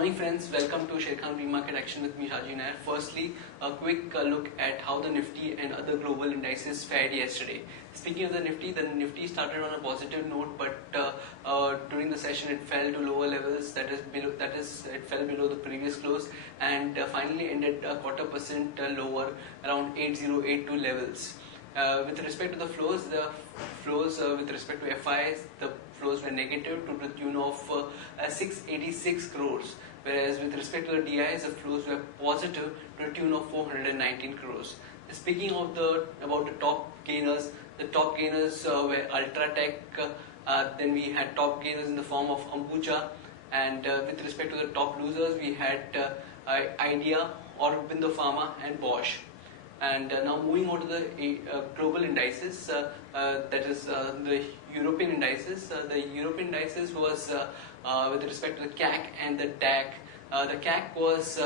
morning friends, welcome to Sharekhan pre-market action with me Shaji Nair. Firstly, a quick look at how the Nifty and other global indices fared yesterday. Speaking of the Nifty started on a positive note, but during the session it fell to lower levels. That is, it fell below the previous close and finally ended a 0.25% lower, around 8082 levels. With respect to the flows with respect to FIs, the flows were negative to the tune of 686 crores, whereas with respect to the DIs, the flows were positive to the tune of 419 crores. Speaking of about the top gainers, the top gainers were Ultratech. Then we had top gainers in the form of Ambuja, and with respect to the top losers, we had Idea, Aurobindo Pharma, and Bosch. And now moving on to the global indices, that is the European indices. The European indices was with respect to the CAC and the DAC. The CAC was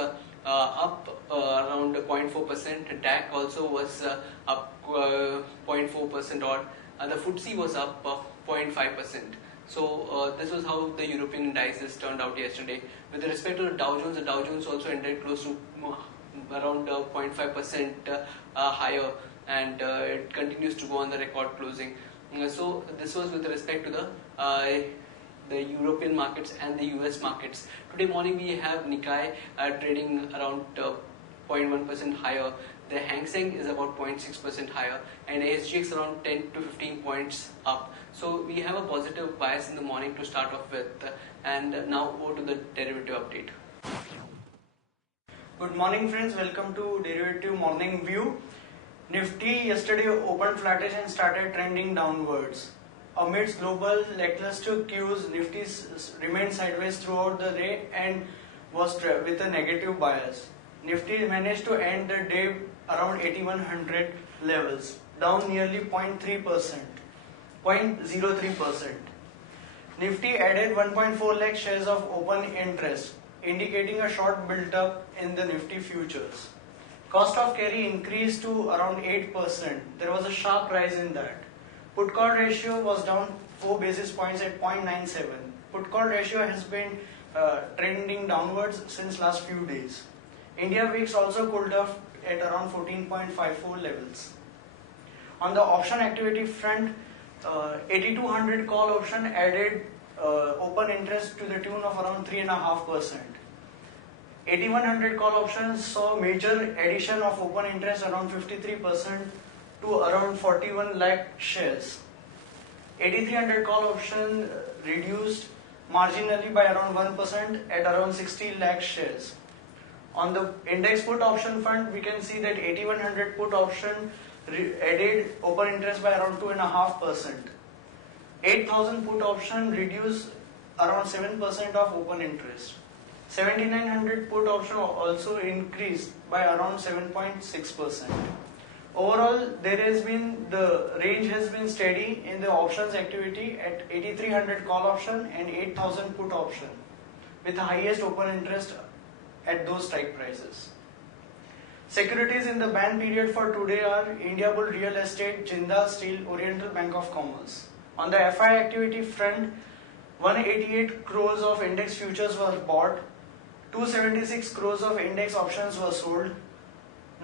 up around 0.4%. The DAC also was up 0.4% odd. The FTSE was up 0.5%. So this was how the European indices turned out yesterday. With respect to the Dow Jones also ended close to around 0.5% higher, and it continues to go on the record closing. So this was with respect to the European markets and the US markets. Today morning we have Nikkei trading around 0.1% higher. The Hang Seng is about 0.6% higher, and SGX around 10 to 15 points up. So we have a positive bias in the morning to start off with, and now go to the derivative update. Good morning friends, welcome to Derivative Morning View. Nifty yesterday opened flattish and started trending downwards. Amidst global lackluster cues, Nifty remained sideways throughout the day and was with a negative bias. Nifty managed to end the day around 8100 levels, down nearly 0.03%. Nifty added 1.4 lakh shares of open interest, indicating a short build-up in the Nifty futures. Cost of carry increased to around 8%. There was a sharp rise in that. Put call ratio was down 4 basis points at 0.97. Put call ratio has been trending downwards since last few days. India VIX also cooled off at around 14.54 levels. On the option activity front, 8200 call option added open interest to the tune of around 3.5%. 8100 call options saw major addition of open interest around 53% to around 41 lakh shares. 8300 call option reduced marginally by around 1% at around 60 lakh shares. On the index put option front, we can see that 8100 put option added open interest by around 2.5%. 8000 put option reduced around 7% of open interest. 7900 put option also increased by around 7.6%. Overall, the range has been steady in the options activity at 8300 call option and 8000 put option, with the highest open interest at those strike prices. Securities in the ban period for today are Indiabull Real Estate, Jindal Steel, Oriental Bank of Commerce. On the FI activity front, 188 crores of index futures were bought, 276 crores of index options were sold,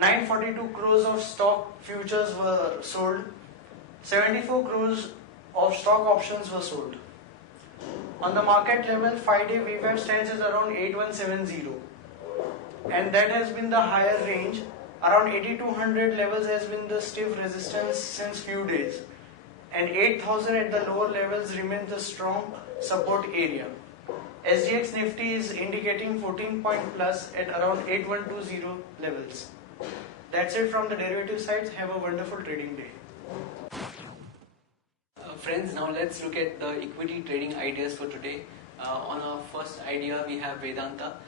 942 crores of stock futures were sold, 74 crores of stock options were sold. On the market level, 5-day VWAP stands at around 8170, and that has been the higher range. Around 8200 levels has been the stiff resistance since few days, and 8000 at the lower levels remains the strong support area. SGX Nifty is indicating 14 point plus at around 8120 levels. That's it from the derivative sides. Have a wonderful trading day. Friends, now let's look at the equity trading ideas for today. On our first idea, we have Vedanta.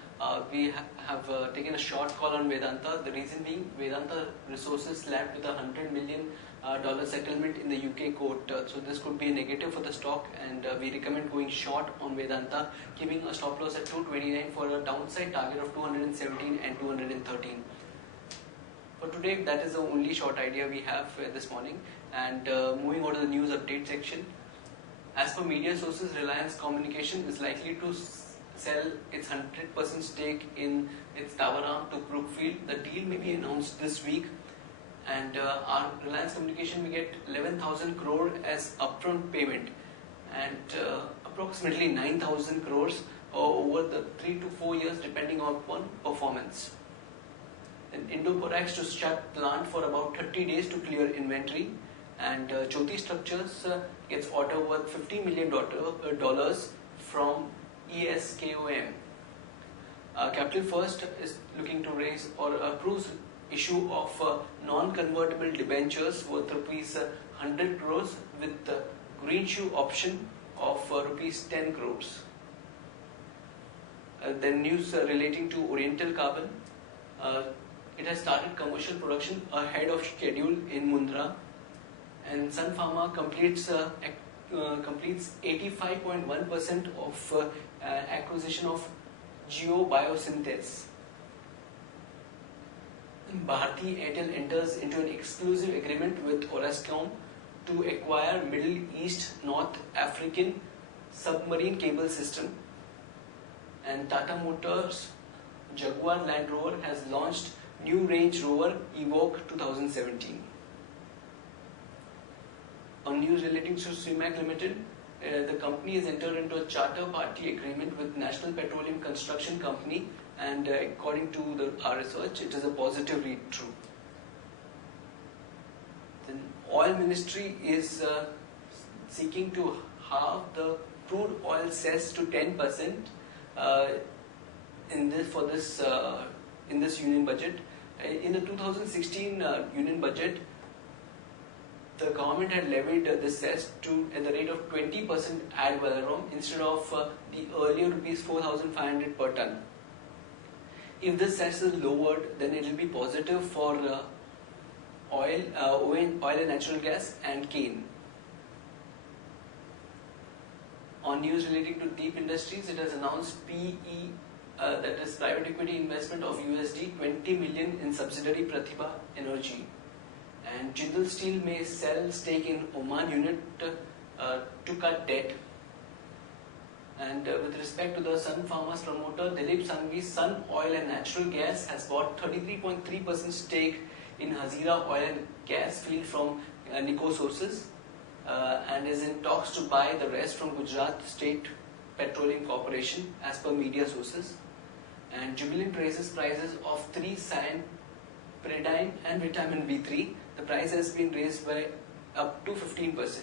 We have taken a short call on Vedanta. The reason being, Vedanta Resources slapped with a $100 million settlement in the UK court. So this could be a negative for the stock, and we recommend going short on Vedanta, keeping a stop loss at 229 for a downside target of 217 and 213. For today, that is the only short idea we have this morning. And moving on to the news update section. As per media sources, Reliance Communication is likely to sell its 100% stake in its tower arm to Brookfield. The deal may be announced this week, and our Reliance Communication will get 11,000 crore as upfront payment, and approximately 9,000 crores over the 3 to 4 years depending upon performance. Then Indo-Borax to shut plant for about 30 days to clear inventory, and Jyoti Structures gets order worth $50 million from ESKOM. Capital First is looking to raise or approves issue of non-convertible debentures worth rupees 100 crores with green shoe option of rupees 10 crores. Then news relating to Oriental Carbon. It has started commercial production ahead of schedule in Mundra, and Sun Pharma completes 85.1% of acquisition of Geo Biosynthesis. Bharti Airtel enters into an exclusive agreement with Orascom to acquire Middle East North African submarine cable system. And Tata Motors Jaguar Land Rover has launched new Range Rover Evoque 2017. On news relating to CIMAC Limited, the company has entered into a charter party agreement with National Petroleum Construction Company, and according to our research, it is a positive read-through. The Oil Ministry is seeking to halve the crude oil cess to 10% in this union budget. In the 2016 union budget, the government had levied this cess at the rate of 20% ad valorem instead of the earlier rupees 4,500 per ton. If this cess is lowered, then it will be positive for oil and natural gas and cane. On news relating to Deep Industries, it has announced PE, that is private equity investment of USD 20 million in subsidiary Pratibha Energy. And Jindal Steel may sell stake in Oman unit to cut debt. And with respect to the Sun Pharma's promoter, Dilip Sanghvi's Sun Oil and Natural Gas has bought 33.3% stake in Hazira Oil and Gas field from Nico Sources, and is in talks to buy the rest from Gujarat State Petroleum Corporation as per media sources. And Jubilant raises prices of 3-cyanpridine and vitamin B3. The price has been raised by up to 15%.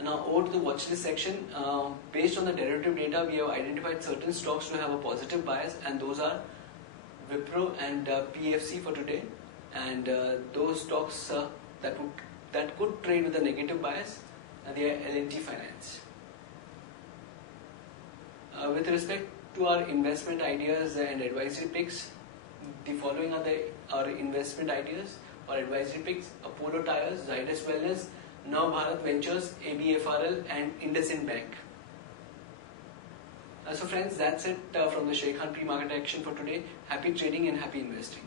Now over to the watchlist section. Based on the derivative data, we have identified certain stocks to have a positive bias, and those are Wipro and PFC for today. And those stocks that could trade with a negative bias, they are L&T Finance. With respect to our investment ideas and advisory picks, the following are our investment ideas or advisory picks: Apollo Tyres, Zydus Wellness, Now Bharat Ventures, ABFRL and IndusInd Bank. So friends, that's it from the Sharekhan pre-market action for today. Happy trading and happy investing.